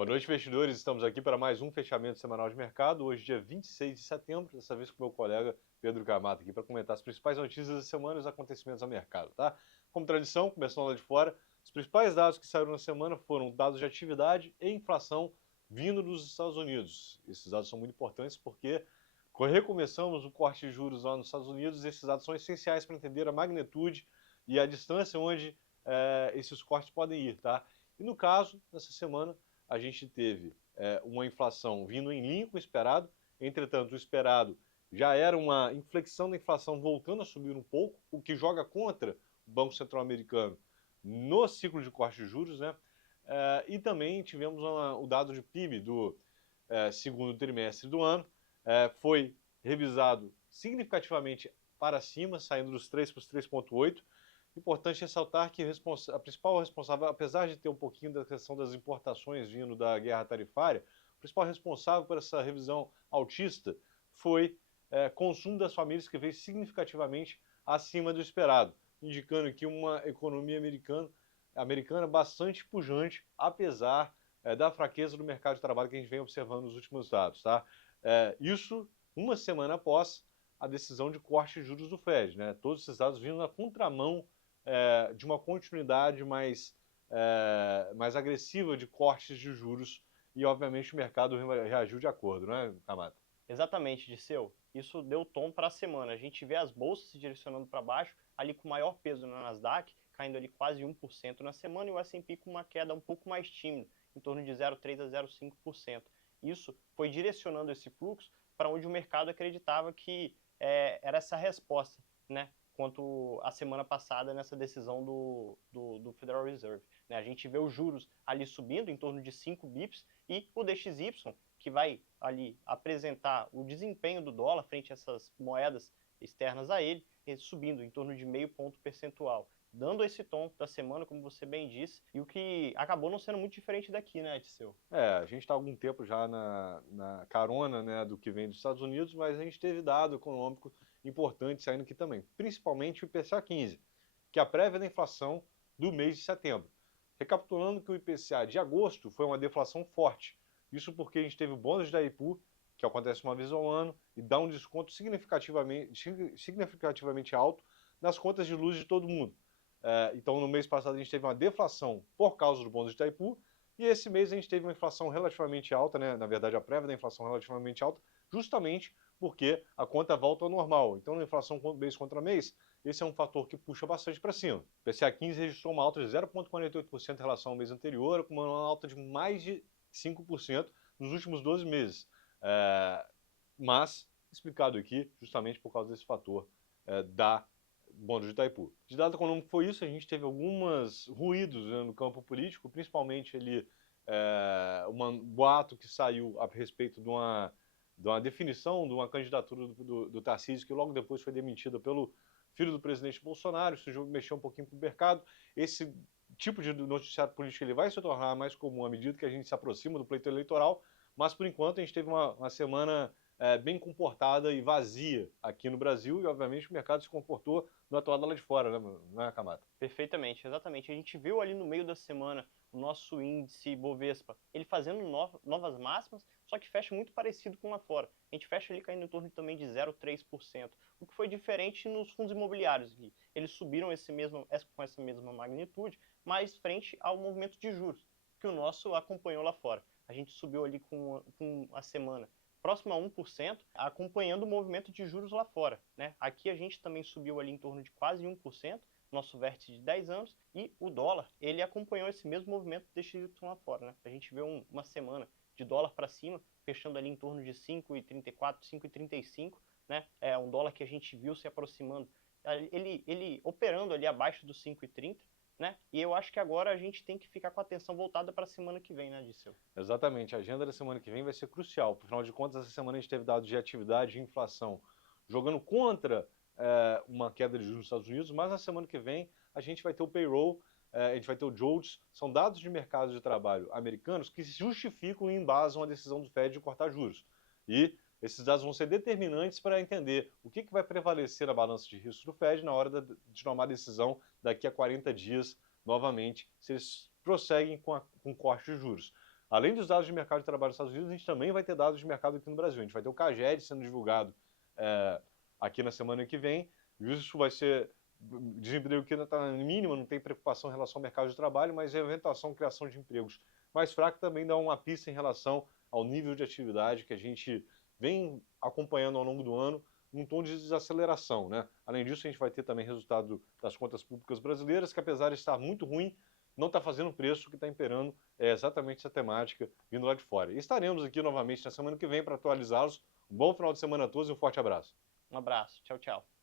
Boa noite, investidores. Estamos aqui para mais um fechamento semanal de mercado. Hoje, dia 26 de setembro, dessa vez com o meu colega Pedro Camato aqui para comentar as principais notícias da semana e os acontecimentos do mercado, tá? Como tradição, começando lá de fora, os principais dados que saíram na semana foram dados de atividade e inflação vindo dos Estados Unidos. Esses dados são muito importantes porque recomeçamos o corte de juros lá nos Estados Unidos. Esses dados são essenciais para entender a magnitude e a distância onde esses cortes podem ir, tá? E no caso, nessa semana, a gente teve uma inflação vindo em linha com o esperado. Entretanto, o esperado já era uma inflexão da inflação voltando a subir um pouco, o que joga contra o Banco Central americano no ciclo de corte de juros, né? E também tivemos o dado de PIB do segundo trimestre do ano, foi revisado significativamente para cima, saindo dos 3 para os 3,8. Importante ressaltar que a principal responsável, apesar de ter um pouquinho da questão das importações vindo da guerra tarifária, o principal responsável por essa revisão altista foi consumo das famílias, que veio significativamente acima do esperado, indicando que uma economia americana bastante pujante, apesar da fraqueza do mercado de trabalho que a gente vem observando nos últimos dados, tá? Isso uma semana após a decisão de corte de juros do Fed, né? Todos esses dados vindo na contramão de uma continuidade mais agressiva de cortes de juros e, obviamente, o mercado reagiu de acordo, né, Camato? Exatamente, Disseu. Isso deu tom para a semana. A gente vê as bolsas se direcionando para baixo, ali com maior peso na Nasdaq, caindo ali quase 1% na semana, e o S&P com uma queda um pouco mais tímida, em torno de 0,3% a 0,5%. Isso foi direcionando esse fluxo para onde o mercado acreditava que era essa resposta, né? Quanto a semana passada nessa decisão do Federal Reserve, né? A gente vê os juros ali subindo em torno de 5 bips e o DXY, que vai ali apresentar o desempenho do dólar frente a essas moedas externas a ele, subindo em torno de meio ponto percentual, dando esse tom da semana, como você bem disse, e o que acabou não sendo muito diferente daqui, né, Tisseu? A gente está há algum tempo já na carona, né, do que vem dos Estados Unidos, mas a gente teve dado econômico importante saindo aqui também, principalmente o IPCA 15, que é a prévia da inflação do mês de setembro. Recapitulando que o IPCA de agosto foi uma deflação forte, isso porque a gente teve o bônus da IPU, que acontece uma vez ao ano, e dá um desconto significativamente alto nas contas de luz de todo mundo. Então, no mês passado, a gente teve uma deflação por causa do bônus de Itaipu, e esse mês a gente teve uma inflação relativamente alta, né? Na verdade, a prévia da inflação relativamente alta, justamente porque a conta volta ao normal. Então, na inflação mês contra mês, esse é um fator que puxa bastante para cima. O PCA 15 registrou uma alta de 0,48% em relação ao mês anterior, com uma alta de mais de 5% nos últimos 12 meses. Mas, explicado aqui, justamente por causa desse fator da bônus de Itaipu. De dado econômico foi isso, a gente teve alguns ruídos, né, no campo político, principalmente ali um boato que saiu a respeito de uma definição de uma candidatura do Tarcísio, que logo depois foi demitida pelo filho do presidente Bolsonaro. Isso mexeu um pouquinho com o mercado. Esse tipo de noticiário político ele vai se tornar mais comum à medida que a gente se aproxima do pleito eleitoral, mas por enquanto a gente teve uma semana bem comportada e vazia aqui no Brasil, e obviamente o mercado se comportou no atual lá de fora, né, não é, Camata? Perfeitamente, exatamente. A gente viu ali no meio da semana o nosso índice Bovespa, ele fazendo novas máximas, só que fecha muito parecido com lá fora. A gente fecha ali caindo em torno também de 0,3%, o que foi diferente nos fundos imobiliários. Eles subiram com essa mesma magnitude, mas frente ao movimento de juros, que o nosso acompanhou lá fora. A gente subiu ali com a semana próximo a 1%, acompanhando o movimento de juros lá fora, né? Aqui a gente também subiu ali em torno de quase 1%, nosso vértice de 10 anos, e o dólar, ele acompanhou esse mesmo movimento DXY lá fora, né? A gente vê uma semana de dólar para cima, fechando ali em torno de 5,34, 5,35, né? É um dólar que a gente viu se aproximando, ele operando ali abaixo dos 5,30, né? E eu acho que agora a gente tem que ficar com a atenção voltada para a semana que vem, né, Disseu? Exatamente, a agenda da semana que vem vai ser crucial. Afinal de contas, essa semana a gente teve dados de atividade e inflação jogando contra uma queda de juros nos Estados Unidos, mas na semana que vem a gente vai ter o payroll, a gente vai ter o JOLTS, são dados de mercado de trabalho americanos que se justificam e embasam a decisão do Fed de cortar juros. E esses dados vão ser determinantes para entender o que vai prevalecer na balança de risco do Fed na hora de tomar a decisão daqui a 40 dias, novamente, se eles prosseguem com o corte de juros. Além dos dados de mercado de trabalho dos Estados Unidos, a gente também vai ter dados de mercado aqui no Brasil. A gente vai ter o CAGED sendo divulgado aqui na semana que vem. Isso vai ser desemprego que ainda está mínimo, não tem preocupação em relação ao mercado de trabalho, mas a eventuação criação de empregos mais fraca também dá uma pista em relação ao nível de atividade que a gente vem acompanhando ao longo do ano, num tom de desaceleração, né? Além disso, a gente vai ter também resultado das contas públicas brasileiras, que apesar de estar muito ruim, não está fazendo preço, o que está imperando é exatamente essa temática vindo lá de fora. E estaremos aqui novamente na semana que vem para atualizá-los. Um bom final de semana a todos e um forte abraço. Um abraço. Tchau, tchau.